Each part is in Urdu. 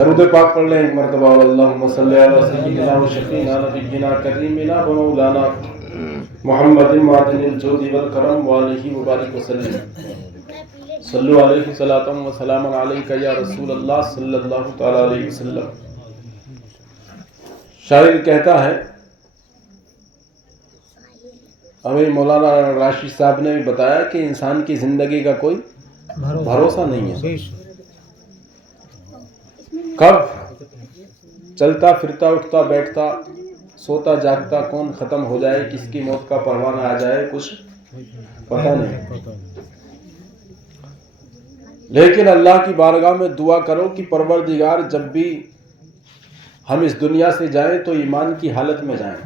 درود پاک پڑھ لیں ایک مرتبہ اللہم صلی علی سیدنا و شفیعنا نبینا کریمنا و مولانا محمد معدن الجود والکرم وآلہ وبارک وسلم صلو علیہ صلاۃ و سلام علیک یا رسول اللہ صلی اللہ تعالی علیہ وسلم۔ شاعر کہتا ہے، ہمیں مولانا راشد صاحب نے بھی بتایا کہ انسان کی زندگی کا کوئی بھروسہ نہیں ہے، کب چلتا پھرتا اٹھتا بیٹھتا سوتا جاگتا کون ختم ہو جائے، کس کی موت کا پروانہ آ جائے، کچھ پتہ نہیں۔ لیکن اللہ کی بارگاہ میں دعا کرو کہ پروردگار جب بھی ہم اس دنیا سے جائیں تو ایمان کی حالت میں جائیں۔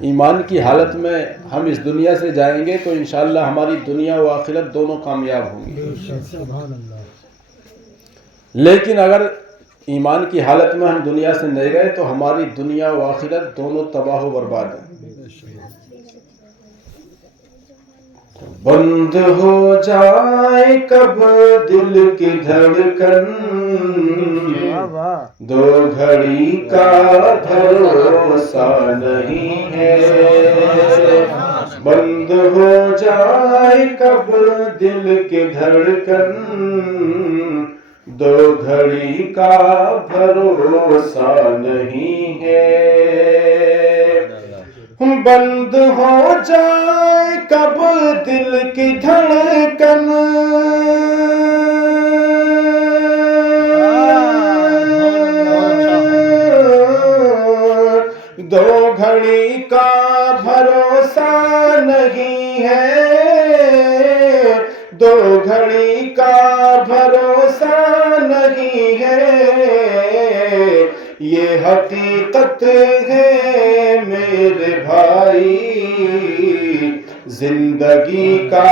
ایمان کی حالت میں ہم اس دنیا سے جائیں گے تو انشاءاللہ ہماری دنیا و آخرت دونوں کامیاب ہوں گی۔ لیکن اگر ایمان کی حالت میں ہم دنیا سے نہیں گئے تو ہماری دنیا و آخرت دونوں تباہ و برباد ہیں۔ بند ہو جائے کب دل کی دھڑکن، دو گھڑی کا بھروسہ نہیں ہے۔ بند ہو جائے کب دل کی دھڑکن، دو گھڑی کا بھروسہ نہیں ہے۔ بند ہو جائے کب دل کی دھڑکن، دو گھڑی کا بھروسہ نہیں ہے، دو گھڑی کا بھروسہ نہیں ہے، یہ حقیقت ہے میرے بھائی، زندگی کا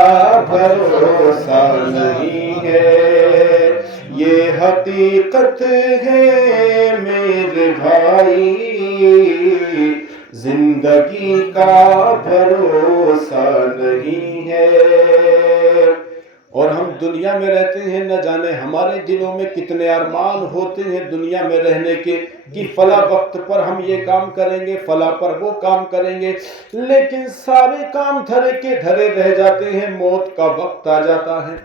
بھروسہ نہیں ہے، یہ حقیقت ہے میرے بھائی، زندگی کا بھروسہ نہیں ہے۔ اور ہم دنیا میں رہتے ہیں، نہ جانے ہمارے دلوں میں کتنے ارمان ہوتے ہیں دنیا میں رہنے کے کہ فلاں وقت پر ہم یہ کام کریں گے، فلاں پر وہ کام کریں گے، لیکن سارے کام دھرے کے دھرے رہ جاتے ہیں، موت کا وقت آ جاتا ہے۔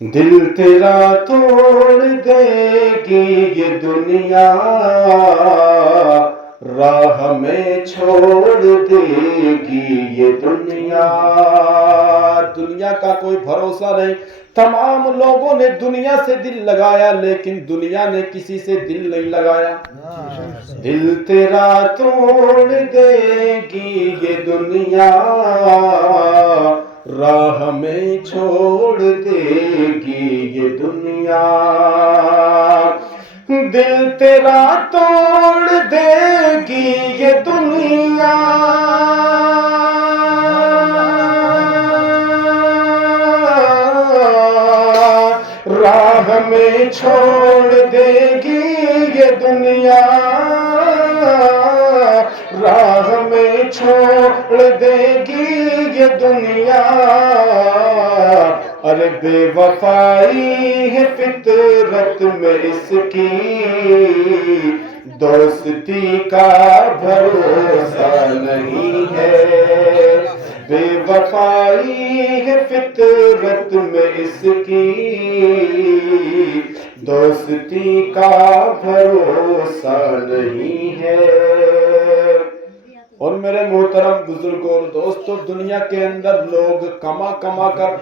دل تیرا توڑ دے گی یہ دنیا، راہ میں چھوڑ دے گی یہ دنیا۔ دنیا کا کوئی بھروسہ نہیں، تمام لوگوں نے دنیا سے دل لگایا لیکن دنیا نے کسی سے دل نہیں لگایا۔ دل تیرا توڑ دے گی یہ دنیا، راہ میں چھوڑ دے گی یہ دنیا۔ دل تیرا توڑ دے گی یہ دنیا، راہ میں چھوڑ دے گی یہ دنیا، راہ میں چھوڑ دے گی یہ دنیا۔ ارے بے وفائی ہے فطرت میں اس کی، دوستی کا بھروسہ نہیں ہے۔ بے وفائی ہے فطرت میں اس کی، دوستی کا بھروسہ نہیں ہے۔ اور میرے محترم بزرگوں اور دوستوں، دنیا کے اندر لوگ کما کر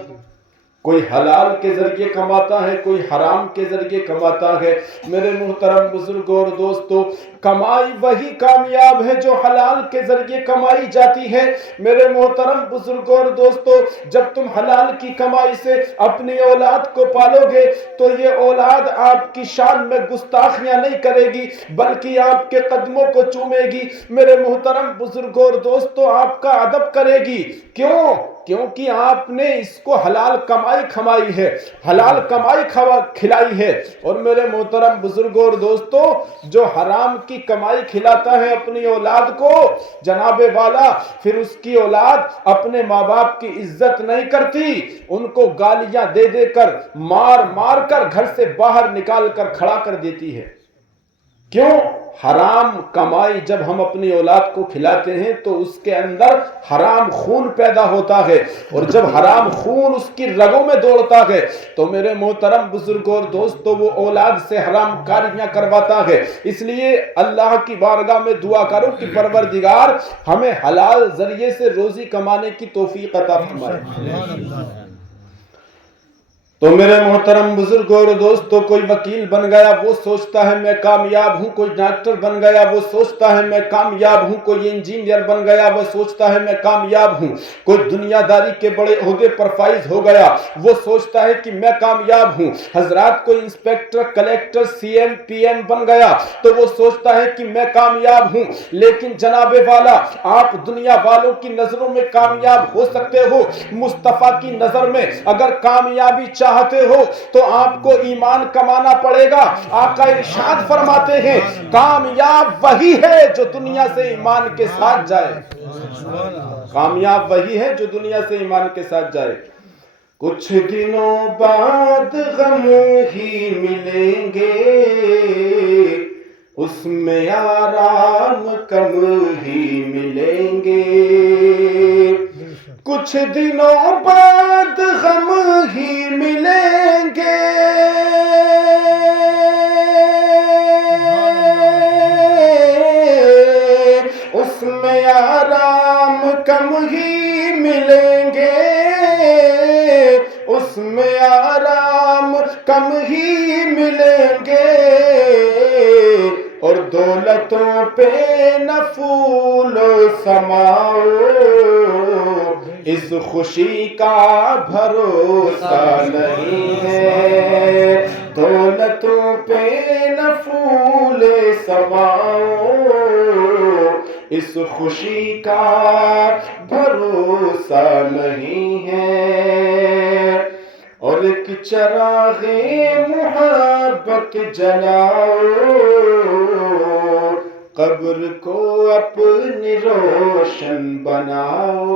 کوئی حلال کے ذریعے کماتا ہے، کوئی حرام کے ذریعے کماتا ہے۔ میرے محترم بزرگوں اور دوستوں، کمائی وہی کامیاب ہے جو حلال کے ذریعے کمائی جاتی ہے۔ میرے محترم بزرگوں اور دوستوں، جب تم حلال کی کمائی سے اپنی اولاد کو پالو گے تو یہ اولاد آپ کی شان میں گستاخیاں نہیں کرے گی بلکہ آپ کے قدموں کو چومے گی۔ میرے محترم بزرگوں اور دوستوں، آپ کا ادب کرے گی۔ کیوں؟ کیونکہ آپ نے اس کو حلال کمائی کھمائی ہے، حلال کمائی کھلائی ہے۔ اور میرے محترم بزرگوں اور دوستو، جو حرام کی کمائی کھلاتا ہے اپنی اولاد کو جناب والا، پھر اس کی اولاد اپنے ماں باپ کی عزت نہیں کرتی، ان کو گالیاں دے دے کر، مار مار کر گھر سے باہر نکال کر کھڑا کر دیتی ہے۔ کیوں؟ حرام کمائی جب ہم اپنی اولاد کو کھلاتے ہیں تو اس کے اندر حرام خون پیدا ہوتا ہے، اور جب حرام خون اس کی رگوں میں دوڑتا ہے تو میرے محترم بزرگوں اور دوستو، وہ اولاد سے حرام کاریاں کرواتا ہے۔ اس لیے اللہ کی بارگاہ میں دعا کرو کہ پروردگار ہمیں حلال ذریعے سے روزی کمانے کی توفیق عطا فرمائے۔ تو میرے محترم بزرگوں اور دوستو، کوئی وکیل بن گیا وہ سوچتا ہے میں کامیاب ہوں، کوئی ڈاکٹر بن گیا وہ سوچتا ہے میں کامیاب ہوں، کوئی انجینئر بن گیا وہ سوچتا ہے میں کامیاب ہوں، کوئی دنیا داری کے بڑے عہدے پر فائز ہو گیا وہ سوچتا ہے کہ میں کامیاب ہوں۔ حضرات، کوئی inspector, collector, C M, P M بن گیا تو وہ سوچتا ہے کہ میں کامیاب ہوں۔ لیکن جناب والا، آپ دنیا والوں کی نظروں میں کامیاب ہو سکتے ہو، مصطفیٰ کی نظر میں اگر کامیابی چاہتے ہو تو آپ کو ایمان کمانا پڑے گا۔ آقا ارشاد فرماتے ہیں کامیاب وہی ہے جو دنیا سے ایمان کے ساتھ جائے۔ کامیاب وہی ہے جو دنیا سے ایمان کے ساتھ جائے۔ کچھ دنوں بعد غم ہی ملیں گے، اس میں آرام کم ہی ملیں گے۔ کچھ دنوں بعد غم ہی ملیں گے، اس میں آرام کم ہی ملیں گے، اس میں آرام کم ہی ملیں گے، اور دولتوں پہ نہ پھول سماؤ، اس خوشی کا بھروسہ نہیں ہے۔ دولتوں پہ نہ پھول سماؤ، اس خوشی کا بھروسہ نہیں ہے۔ اور ایک چراغ محبت جلاؤ، قبر کو اپنی روشن بناؤ۔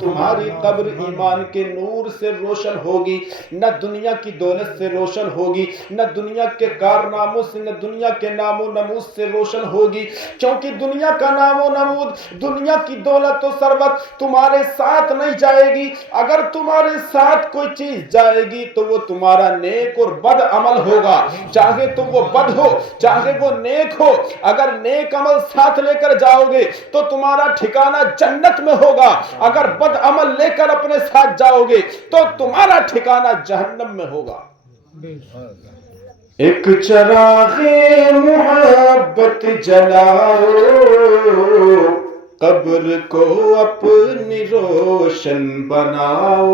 تمہاری قبر ایمان کے نور سے روشن ہوگی، نہ دنیا کی دولت سے روشن ہوگی، نہ دنیا کے کارناموں سے، نہ دنیا کے نام و نمود سے روشن ہوگی، کیونکہ دنیا کا نام و نمود، دنیا کی دولت و ثروت تمہارے ساتھ نہیں جائے گی۔ اگر تمہارے ساتھ کوئی چیز جائے گی تو وہ تمہارا نیک اور بد عمل ہوگا، چاہے تو وہ بد ہو چاہے وہ نیک ہو۔ اگر نیک عمل ساتھ لے کر جاؤ گے تو تمہارا ٹھکانہ جنت میں ہوگا، اگر بد عمل لے کر اپنے ساتھ جاؤ گے تو تمہارا ٹھکانہ جہنم میں ہوگا۔ ایک چراغ محبت جلاؤ، قبر کو اپنی روشن بناؤ۔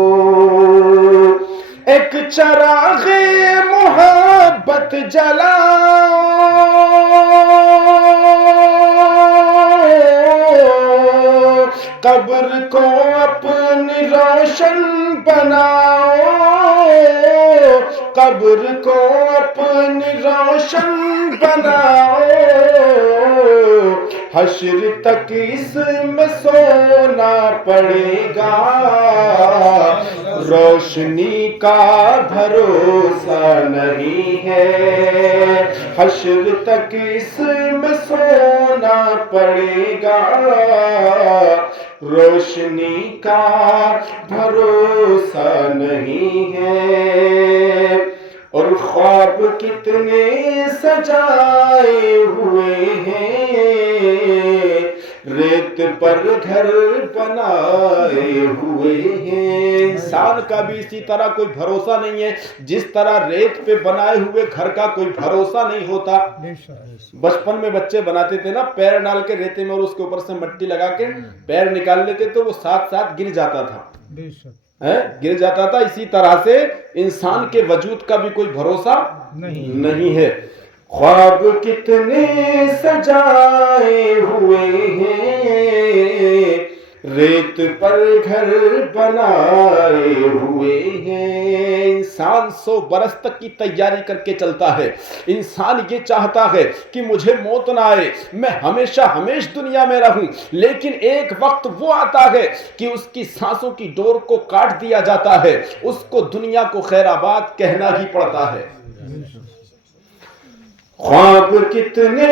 ایک چراغ محبت جلاؤ، قبر کو اپنی روشن بناؤ، قبر کو اپنی روشن بناؤ۔ حشر تک اس میں سونا پڑے گا، روشنی کا بھروسہ نہیں ہے۔ حشر تک اس میں سونا پڑے گا، روشنی کا بھروسہ نہیں ہے۔ اور خواب کتنے سجائے ہوئے ہیں، ریت پر گھر بنائے ہوئے ہیں۔ انسان کا بھی اسی طرح کوئی بھروسہ نہیں ہے، جس طرح ریت پہ بنائے ہوئے گھر کا کوئی بھروسہ نہیں ہوتا۔ بچپن میں بچے بناتے تھے نا، پیر ڈال کے ریتے میں اور اس کے اوپر سے مٹی لگا کے پیر نکال لیتے تو وہ ساتھ ساتھ گر جاتا تھا، گر جاتا تھا۔ اسی طرح سے انسان کے وجود کا بھی کوئی بھروسہ نہیں ہے۔ خواب کتنے سجائے ہوئے ہیں، ریت پر گھر بنائے ہوئے ہیں۔ انسان 100 برس تک کی تیاری کر کے چلتا ہے، انسان یہ چاہتا ہے کہ مجھے موت نہ آئے، میں ہمیشہ دنیا میں رہوں، لیکن ایک وقت وہ آتا ہے کہ اس کی سانسوں کی ڈور کو کاٹ دیا جاتا ہے، اس کو دنیا کو خیر آباد کہنا ہی پڑتا ہے۔ خواب کتنے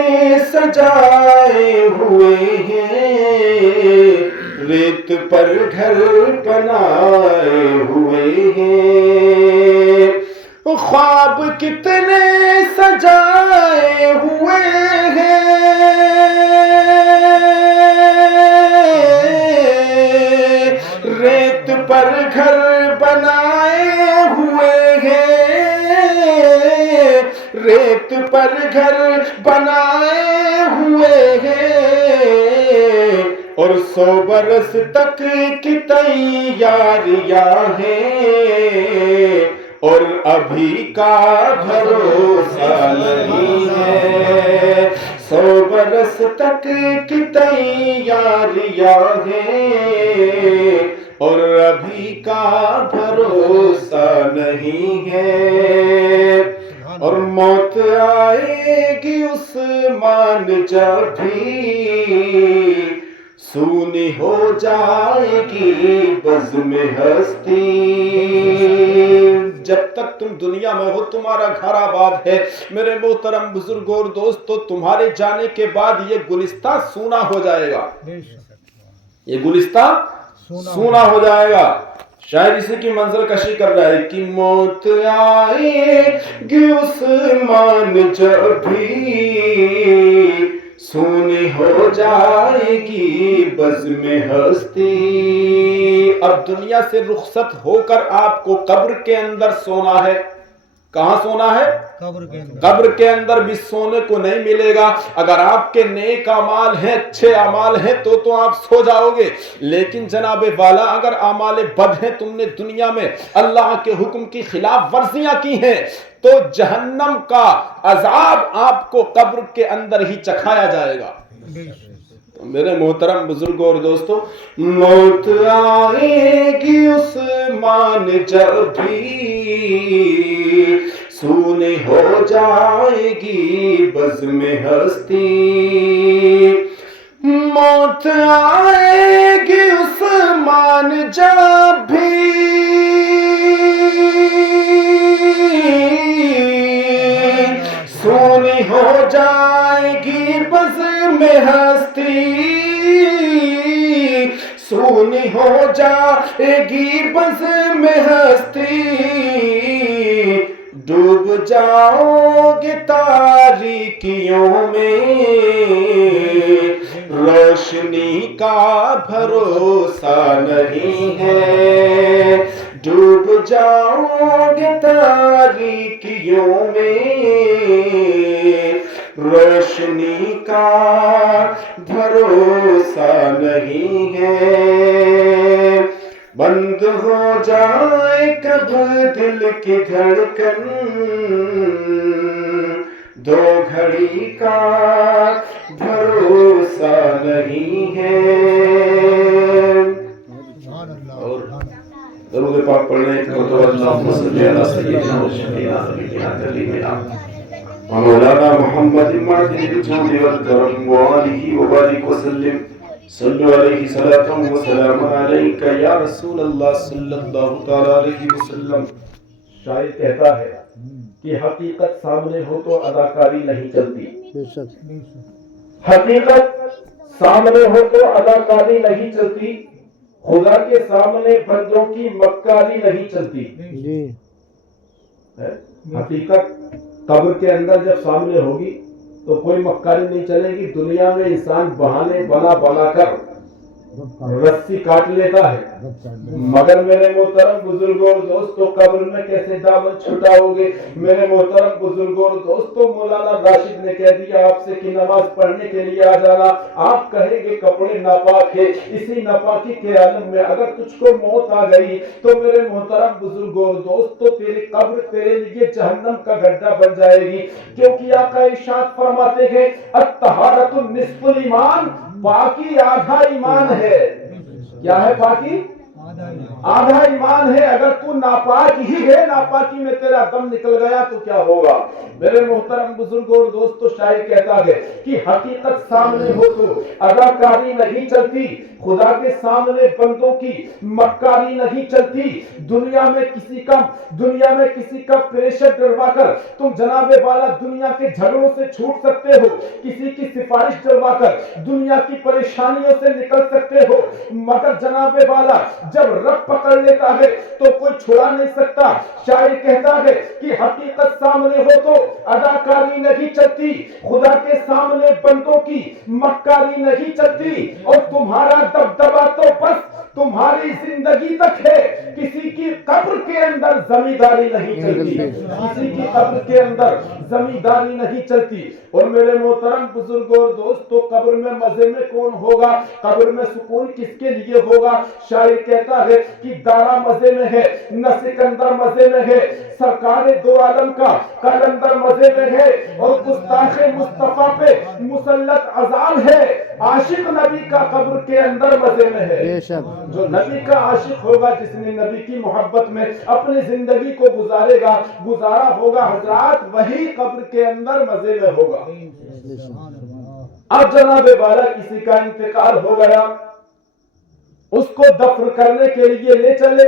سجائے ہوئے ہیں، ریت پر گھر بنائے ہوئے ہیں، خواب کتنے سجائے ہوئے ہیں، ریت پر گھر بنائے ہوئے ہیں، ریت پر گھر بنائے ہوئے ہیں، اور 100 برس تک کی تیاریاں ہیں، اور ابھی کا بھروسہ نہیں ہے۔ 100 برس تک کی تیاریاں ہیں، اور ابھی کا بھروسہ نہیں ہے، اور موت آئے گی عثمان جب بھی، سونی ہو جائے گی بزم ہستی۔ جب تک تم دنیا میں ہو تمہارا گھر آباد ہے، میرے محترم بزرگوں اور دوستو، تمہارے جانے کے بعد یہ گلستہ سونا ہو جائے گا، یہ گلستہ سونا ہو جائے گا۔ شاعر اسی کی منظر کشی کر رہا ہے کہ موت آئے گی عثمان جب بھی، سونی ہو جائے گی بزم ہستی۔ اب دنیا سے رخصت ہو کر آپ کو قبر کے اندر سونا ہے۔ کہاں سونا ہے؟ قبر کے اندر بھی سونے کو نہیں ملے گا۔ اگر آپ کے نیک اعمال ہیں، اچھے اعمال ہیں تو آپ سو جاؤ گے، لیکن جناب والا اگر اعمال بد ہیں، تم نے دنیا میں اللہ کے حکم کی خلاف ورزیاں کی ہیں، تو جہنم کا عذاب آپ کو قبر کے اندر ہی چکھایا جائے گا۔ تو میرے محترم بزرگوں اور دوستو، موت آئے گی عثمان جب بھی، سونی ہو جائے گی بزم ہستی۔ موت آئے گی عثمان جب بھی، سونی ہو جائے گی بزم ہستی، سونی ہو جائے گی بزم ہستی، ڈوب جاؤ گے تاریکیوں میں، روشنی کا بھروسہ نہیں ہے، ڈوب جاؤ گے تاریکیوں میں، روشنی کا بھروسہ نہیں ہے۔ بند ہو جائے کب دل کی دھڑکن، دو گھڑی کا بھروسہ نہیں ہے۔ اور درود پاک پڑھنے کو تو اللہم صلی علی سیدنا و شفیعنا نبینا کلیمنا مولانا محمد معدن الجود والکرم وآلہ وبارک وسلم۔ صلو علیہ صلاۃ و سلام علیک یا رسول اللہ صلی اللہ تعالی علیہ وسلم۔ شاعر کہتا ہے کہ حقیقت سامنے ہو تو اداکاری نہیں چلتی، حقیقت سامنے ہو تو اداکاری نہیں چلتی، خدا کے سامنے بندوں کی مکاری نہیں چلتی۔ حقیقت قبر کے اندر جب سامنے ہوگی تو کوئی مکاری نہیں چلے گی۔ دنیا میں انسان بہانے بنا کر رسی کاٹ لیتا ہے، مگر میرے محترم بزرگوں اور دوستوں، قبر میں کیسے دامن چھٹاؤ گے؟ میرے محترم بزرگوں اور دوستوں، مولانا راشد نے کہہ دیا آپ سے کہ نماز پڑھنے کے لیے آ جانا، آپ کہیں گے کپڑے ناپاک ہے، اسی ناپاکی کے عالم میں اگر تجھ کو موت آ گئی تو میرے محترم بزرگوں اور دوستوں، تیری قبر تیرے لیے جہنم کا گڈھا بن جائے گی، کیونکہ آقا ارشاد فرماتے ہیں الطہارۃ نصف الایمان، پاکی آدھا ایمان ہے۔ کیا ہے پاکی؟ آدھا ایمان ہے. اگر تو ناپاک ہی ہے, ناپاکی میں تیرا دم نکل گیا تو کیا ہوگا؟ میرے محترم بزرگوں اور دوستو, شاعر کہتا ہے کہ حقیقت سامنے ہو تو اداکاری نہیں چلتی, خدا کے سامنے بندوں کی مکاری نہیں چلتی. دنیا میں کسی کا پریشر ڈلوا کر تم جناب والا دنیا کے جھگڑوں سے چھوٹ سکتے ہو, کسی کی سفارش ڈلوا کر دنیا کی پریشانیوں سے نکل سکتے ہو, مگر جناب والا جب رب پکڑ لیتا ہے تو کوئی چھڑا نہیں سکتا. شاعر کہتا ہے کہ حقیقت سامنے ہو تو اداکاری نہیں چلتی, خدا کے سامنے بندوں کی مکاری نہیں چلتی, اور تمہارا دبدبا تو بس تمہاری زندگی تک ہے. کسی کی قبر کے اندر زمینداری نہیں چلتی, کسی کی قبر کے اندر زمینداری نہیں چلتی. اور میرے محترم بزرگوں اور دوستو, قبر میں مزے میں کون ہوگا؟ قبر میں سکون کس کے لیے ہوگا؟ شاعر کہتا ہے کہ دارا مزے میں ہے, نہ سکندر مزے میں ہے, سرکار دو عالم کا قلندر مزے میں ہے, اور گستاخ مصطفیٰ پہ مسلط عذاب ہے. عاشق نبی کا قبر کے اندر مزے میں ہے. جو نبی کا عاشق ہوگا, جس نے نبی کی محبت میں اپنی زندگی کو گزارا ہوگا حضرات, وہی قبر کے اندر مزے میں ہوگا. اب جناب والا کسی کا انتقال ہو گیا, اس کو دفن کرنے کے لیے لے چلے,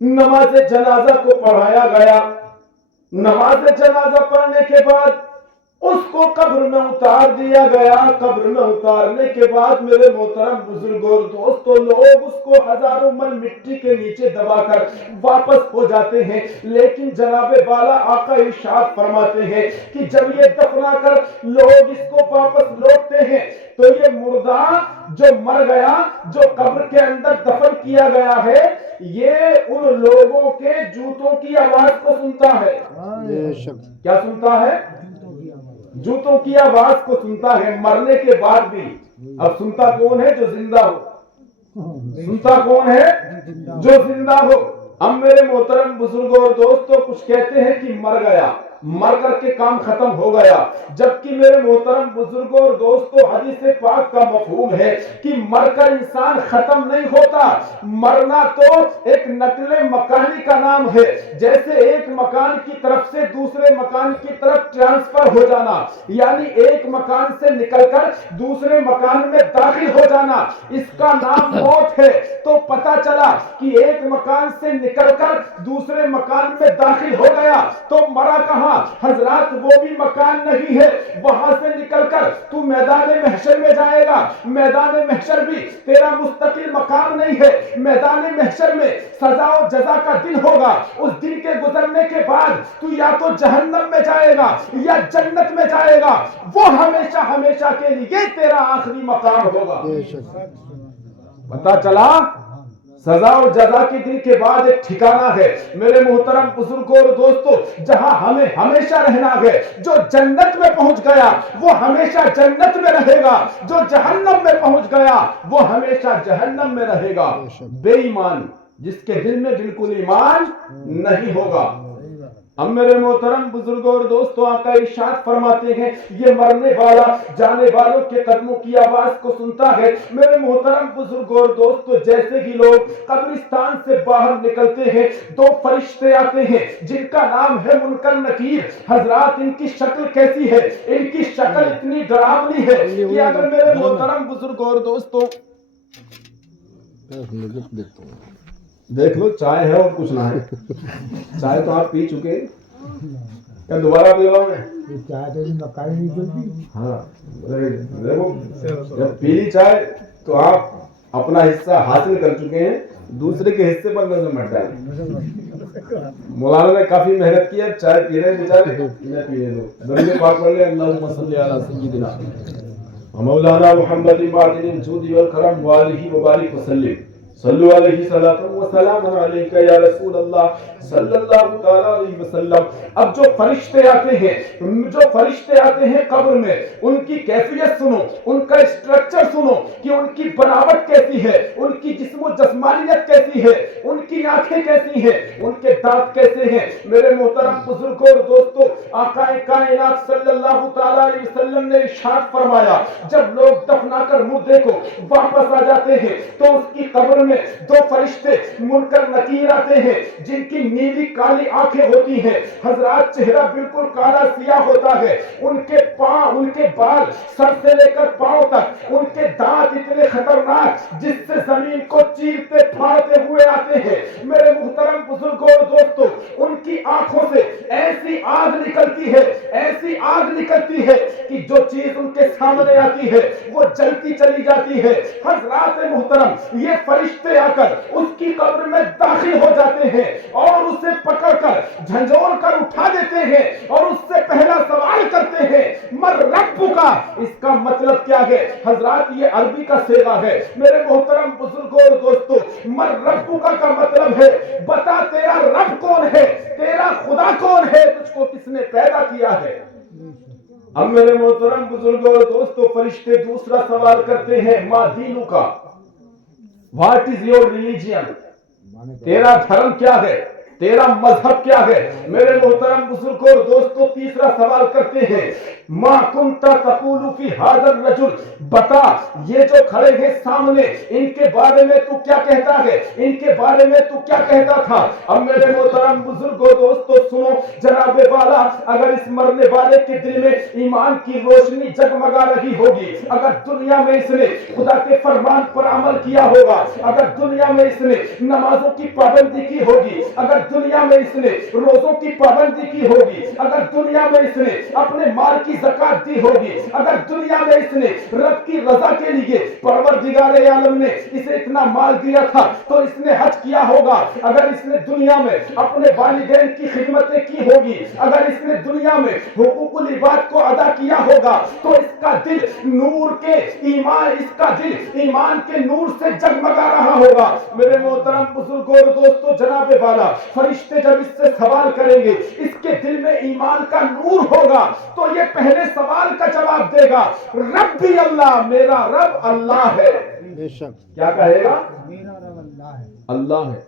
نماز جنازہ کو پڑھایا گیا. نماز جنازہ پڑھنے کے بعد اس کو قبر میں اتار دیا گیا. قبر میں اتارنے کے بعد میرے محترم بزرگوں اور دوستوں, لوگ اس کو ہزاروں من مٹی کے نیچے دبا کر واپس ہو جاتے ہیں. لیکن جناب والا آقا ارشاد فرماتے ہیں کہ جب یہ دفنا کر لوگ اس کو واپس لوٹتے ہیں تو یہ مردہ جو مر گیا, جو قبر کے اندر دفن کیا گیا ہے, یہ ان لوگوں کے جوتوں کی آواز کو سنتا ہے. کیا سنتا ہے؟ جوتوں کی آواز کو سنتا ہے, مرنے کے بعد بھی. اب سنتا کون ہے؟ جو زندہ ہو. سنتا کون ہے؟ جو زندہ ہو. اب میرے محترم بزرگوں اور دوستوں, کچھ کہتے ہیں کہ مر گیا, مر کر کے کام ختم ہو گیا, جبکہ میرے محترم بزرگوں اور دوستوں, حدیث پاک کا مفہوم ہے کہ مر کر انسان ختم نہیں ہوتا. مرنا تو ایک نقل مکانی کا نام ہے, جیسے ایک مکان کی طرف سے دوسرے مکان کی طرف ٹرانسفر ہو جانا, یعنی ایک مکان سے نکل کر دوسرے مکان میں داخل ہو جانا, اس کا نام موت ہے. تو پتا چلا کہ ایک مکان سے نکل کر دوسرے مکان میں داخل ہو گیا تو مرا کہاں؟ حضرات وہ بھی مکان نہیں ہے, وہاں سے نکل کر تو میدان محشر میں جائے گا. میدان محشر بھی تیرا مستقل مقام نہیں ہے. میدان محشر میں سزا و جزا کا دن ہوگا. اس دن کے گزرنے کے بعد تو یا تو جہنم میں جائے گا یا جنت میں جائے گا. وہ ہمیشہ ہمیشہ کے لیے تیرا آخری مقام ہوگا. پتا چلا سزا اور جزا کے دن کے بعد ایک ٹھکانہ ہے میرے محترم بزرگوں اور دوستوں, جہاں ہمیں ہمیشہ رہنا ہے. جو جنت میں پہنچ گیا وہ ہمیشہ جنت میں رہے گا, جو جہنم میں پہنچ گیا وہ ہمیشہ جہنم میں رہے گا. بے ایمان جس کے دل میں بالکل ایمان نہیں ہوگا. اب میرے محترم بزرگوں اور دوستوں, آقا ارشاد فرماتے ہیں یہ مرنے والا جانے والوں کے قدموں کی آواز کو سنتا ہے. میرے محترم بزرگوں اور دوستوں, جیسے ہی لوگ قبرستان سے باہر نکلتے ہیں, دو فرشتے آتے ہیں جن کا نام ہے منکر نکیر. حضرات ان کی شکل کیسی ہے؟ ان کی شکل اتنی ڈراؤنی ہے کہ اگر میرے محترم بزرگوں اور دوستوں دیکھ لو, چائے ہے اور کچھ نہ ہے. چائے تو آپ پی چکے, کیا دوبارہ پلاؤ میں؟ چائے تو مکائی نہیں چلتی. ہاں دیکھو, جب پیلی چائے تو آپ اپنا حصہ حاصل کر چکے ہیں, دوسرے کے حصے پر نظر مت ڈالیں. مولانا نے کافی محنت کی, اب چائے پی رہے ہیں بیچارے, نہ پینے دو. درود پاک پڑھ لیں, اللہم صلی علی سیدنا مولانا محمد باطن الجود والکرم والہ وبارک وسلم. صلو علیہ صلاۃ و سلام علیک یا رسول اللہ صلی اللہ تعالی علیہ وسلم. اب جو فرشتے آتے ہیں قبر میں, ان کی کیفیت سنو, ان کا اسٹرکچر سنو کہ ان کی بناوٹ کیسی ہے, ان کی جسم و جسمانیت کیسی ہے, ان کی آنکھیں کیسی ہیں, ان کے دانت کیسے ہیں. میرے محترم بزرگوں اور دوستوں, آقا کائنات صلی اللہ تعالی علیہ وسلم نے ارشاد فرمایا جب لوگ دفنا کر مردے کو واپس آ جاتے ہیں تو اس کی قبر میں دو فرشتے منکر نکیر آتے ہیں جن کی نیلی کالی آنکھیں ہوتی ہیں، حضرات چہرہ بالکل کالا سیاہ ہوتا ہے، ان کے پاؤں، ان کے بال سر سے لے کر پاؤں تک، ان کے دانت اتنے خطرناک جس سے زمین کو چیرتے پھاڑتے ہوئے آتے ہیں۔ میرے محترم بزرگوں اور دوستوں، ان کی آنکھوں سے ایسی آگ نکلتی ہے، ایسی آگ نکلتی ہے کہ جو چیز ان کے سامنے آتی ہے وہ جلتی چلی جاتی ہے۔ حضرات محترم، یہ فرشتے آ کر اس کی قبر میں داخل ہو جاتے ہیں اور اسے پکڑ کر جھنجھوڑ کر اٹھا دیتے ہیں اور اس سے پہلا سوال کرتے ہیں مر رب کا، اس کا مطلب کیا ہے؟ حضرات یہ عربی کا صیغہ ہے۔ میرے محترم بزرگوں اور دوستوں، مر رب کا مطلب ہے بتا تیرا رب کون ہے، تیرا خدا کون ہے، تجھ کو کس نے پیدا کیا ہے۔ اب میرے محترم بزرگوں اور دوستوں، فرشتے دوسرا سوال کرتے ہیں ما دینو کا، واٹ از یور ریلیجن، تیرا دھرم کیا ہے، تیرا مذہب کیا ہے۔ میرے محترم بزرگوں اور دوستوں، تیسرا سوال کرتے ہیں ما کنت تقول فی ھذا الرجل، بتا یہ جو کھڑے ہیں سامنے ان کے بارے میں تو کیا کہتا ہے، ان کے بارے میں تو کیا کہتا تھا۔ اب میرے محترم بزرگوں دوستوں سنو، جناب والا اگر اس مرنے والے کے دل میں ایمان کی روشنی جگمگا رہی ہوگی، اگر دنیا میں اس نے خدا کے فرمان پر عمل کیا ہوگا، اگر دنیا میں اس نے نمازوں کی پابندی کی ہوگی، اگر دنیا میں اس نے روزوں کی پابندی کی ہوگی، اگر دنیا میں اس نے اپنے مال کی زکات دی ہوگی، اگر دنیا میں اس نے رب کی رضا کے لیے پروردگار عالم نے اسے اتنا مال دیا تھا تو اس نے حج کیا ہوگا، اگر اس نے دنیا میں اپنے والدین کی خدمتیں کی ہوگی، اگر اس نے دنیا میں حقوق العباد کو ادا کیا ہوگا تو اس کا دل نور کے ایمان، اس کا دل ایمان کے نور سے جگمگا رہا ہوگا۔ میرے محترم بزرگوں اور دوستوں، جناب والا فرشتے جب اس سے سوال کریں گے، اس کے دل میں ایمان کا نور ہوگا تو یہ پہلے سوال کا جواب دے گا ربی اللہ، میرا رب اللہ ہے۔ کیا کہے گا؟ میرا رب اللہ ہے، اللہ ہے۔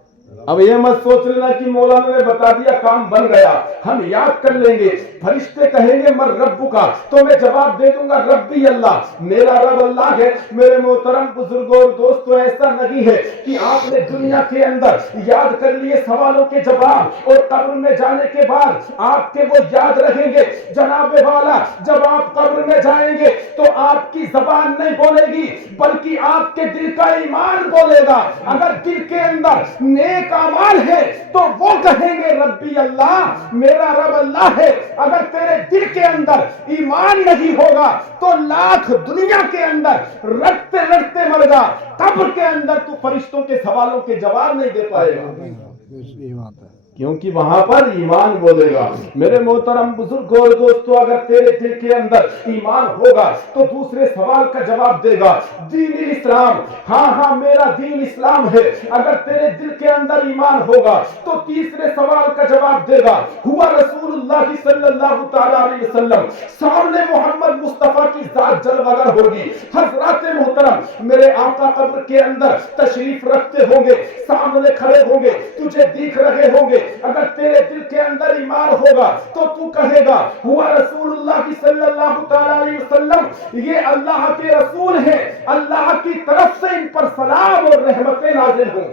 اب یہ مت سوچ لینا کہ مولانا نے بتا دیا کام بن گیا، ہم یاد کر لیں گے۔ فرشتے کہیں گے مر رب کا تو میں جواب دے دوں گا ربی اللہ، میرا رب اللہ ہے۔ میرے محترم بزرگوں اور دوستوں، ایسا نہیں ہے کہ آپ نے دنیا کے اندر یاد کر لیے سوالوں کے جواب اور قبر میں جانے کے بعد آپ کے وہ یاد رہیں گے۔ جناب والا جب آپ قبر میں جائیں گے تو آپ کی زبان نہیں بولے گی بلکہ آپ کے دل کا ایمان بولے گا۔ اگر دل کے اندر نیک اعمال ہے تو وہ کہیں گے ربی اللہ، میرا رب اللہ ہے۔ اگر تیرے دل کے اندر ایمان نہیں ہوگا تو لاکھ دنیا کے اندر رٹتے رٹتے مر گا، قبر کے اندر تو فرشتوں کے سوالوں کے جواب نہیں دے پائے گا، کیونکہ وہاں پر ایمان بولے گا۔ میرے محترم بزرگوں اور دوستوں، اگر تیرے دل کے اندر ایمان ہوگا تو دوسرے سوال کا جواب دے گا دین اسلام، ہاں ہاں میرا دین اسلام ہے۔ اگر تیرے دل کے اندر ایمان ہوگا تو تیسرے سوال کا جواب دے گا ہوا رسول اللہ صلی اللہ تعالی علیہ وسلم، سامنے محمد مصطفیٰ کی ذات جلوگر ہوگی۔ حضرات محترم، میرے آقا قبر کے اندر تشریف رکھتے ہوں گے، سامنے کھڑے ہوں گے، تجھے دیکھ رہے ہوں گے۔ اگر تیرے دل کے اندر ایمان ہوگا تو تو کہے گا ہوا رسول اللہ صلی اللہ تعالی علیہ وسلم، یہ اللہ کے رسول ہیں، اللہ کی طرف سے ان پر سلام اور رحمتیں نازل ہوں۔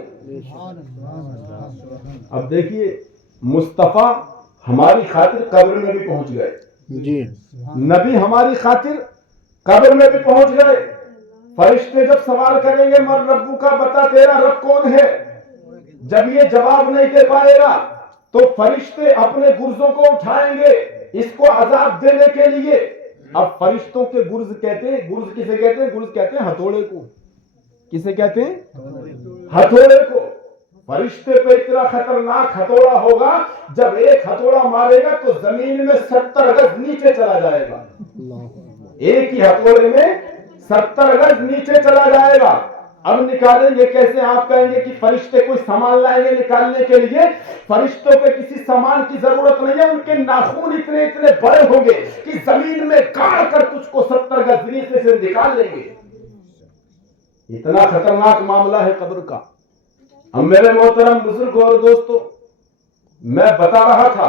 اب دیکھیے مصطفیٰ ہماری خاطر قبر میں بھی پہنچ گئے، جی نبی ہماری خاطر قبر میں بھی پہنچ گئے۔ فرشتے جب سوال کریں گے من ربو کا، بتا تیرا رب کون ہے، جب یہ جواب نہیں دے پائے گا تو فرشتے اپنے گرزوں کو اٹھائیں گے اس کو عذاب دینے کے لیے۔ اب فرشتوں کے گرز کہتے ہیں، گرز کسے کہتے ہیں؟ گرز کہتے ہیں ہتھوڑے کو۔ کسے کہتے ہیں؟ ہتھوڑے کو۔ فرشتے پہ اتنا خطرناک ہتھوڑا ہوگا، جب ایک ہتھوڑا مارے گا تو زمین میں 70 گز نیچے چلا جائے گا، ایک ہی ہتھوڑے میں 70 گز نیچے چلا جائے گا۔ اب نکالیں گے کیسے؟ آپ کہیں گے کہ فرشتے کوئی سامان لائیں گے نکالنے کے لیے، فرشتوں پہ کسی سامان کی ضرورت نہیں ہے، ان کے ناخون اتنے اتنے بڑے ہوں گے کہ زمین میں گاڑ کر تجھ کو 70 گز نیچے سے نکال لیں گے۔ اتنا خطرناک معاملہ ہے قبر کا۔ اب میرے محترم بزرگ اور دوستو، میں بتا رہا تھا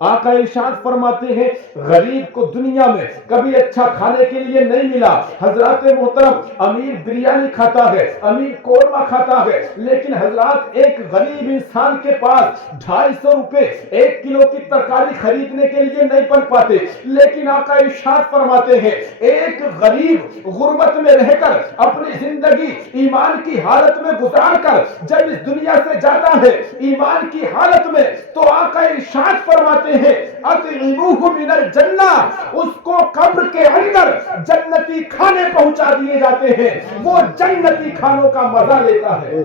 آقا ارشاد فرماتے ہیں غریب کو دنیا میں کبھی اچھا کھانے کے لیے نہیں ملا. حضرات محترم امیر بریانی کھاتا ہے, امیر قورمہ کھاتا ہے, لیکن حضرات ایک غریب انسان کے پاس 250 روپے 1 کلو کی ترکاری خریدنے کے لیے نہیں بن پاتے. لیکن آقا ارشاد فرماتے ہیں ایک غریب غربت میں رہ کر اپنی زندگی ایمان کی حالت میں گزار کر جب اس دنیا سے جاتا ہے ایمان کی حالت میں, تو آقا ارشاد فرماتے ہیں اطعموہ من الجنہ, اس کو قبر کے اندر جنتی کھانے پہنچا دیے جاتے ہیں, وہ جنتی کھانوں کا مزہ لیتا ہے.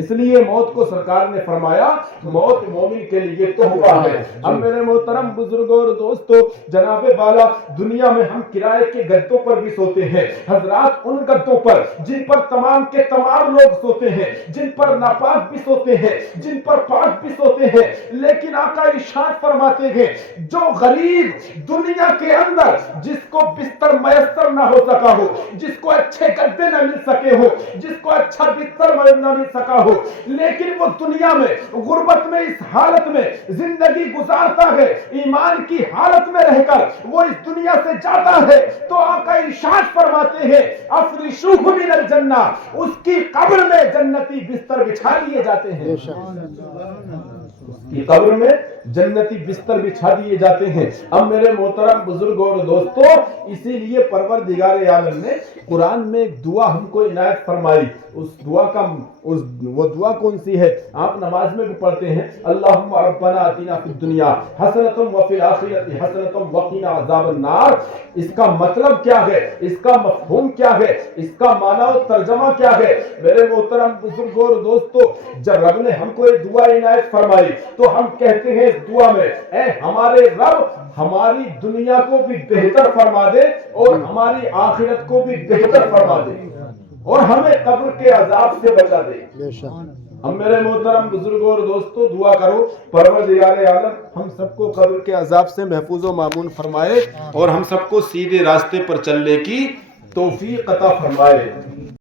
اس لیے موت کو سرکار نے فرمایا موت مومن کے لیے تحفہ ہے. اب میرے محترم بزرگوں اور دوستوں, جناب والا دنیا میں ہم کرائے کے گدوں پر بھی سوتے ہیں حضرات, ان گدوں پر جن پر تمام کے تمام لوگ سوتے ہیں, جن پر ناپاک بھی سوتے ہیں, جن پر پاک بھی سوتے ہیں. لیکن آقا ارشاد فرماتے ہیں جو غریب دنیا کے اندر جس کو بستر میسر نہ ہو سکا ہو, جس کو اچھے گدے نہ مل سکے ہو, جس کو اچھا بستر نہ مل سکا ہو, لیکن وہ دنیا میں غربت میں اس حالت میں زندگی گزارتا ہے, ایمان کی حالت میں رہ کر وہ اس دنیا سے جاتا ہے, تو آقا ارشاد فرماتے ہیں افرشوہ من الجنہ, اس کی قبر میں جنتی بستر بچھا دیے جاتے ہیں. کی قبر میں جنتی بستر بچھا دیے جاتے ہیں. اب میرے محترم بزرگوں اور دوستوں, اسی لیے پروردگار عالم نے قرآن میں ایک دعا ہم کو عنایت فرمائی. اس دعا کا وہ دعا کون سی ہے؟ آپ نماز میں بھی پڑھتے ہیں اللہم ربنا آتنا فی الدنیا حسنۃ وفی الآخرۃ حسنۃ وقنا عذاب النار. اس کا مطلب کیا ہے, اس کا مفہوم کیا ہے, اس کا معنی و ترجمہ کیا ہے؟ میرے محترم بزرگوں اور دوستوں, جب رب نے ہم کو یہ دعا عنایت فرمائی تو ہم کہتے ہیں اس دعا میں اے ہمارے رب ہماری دنیا کو بھی بہتر فرما دے اور ہماری آخرت کو بھی بہتر فرما دے اور ہمیں قبر کے عذاب سے بچا دے. ہم میرے محترم بزرگوں اور دوستوں دعا کرو پروردگار عالم ہم سب کو قبر کے عذاب سے محفوظ و مامون فرمائے اور ہم سب کو سیدھے راستے پر چلنے کی توفیق عطا فرمائے.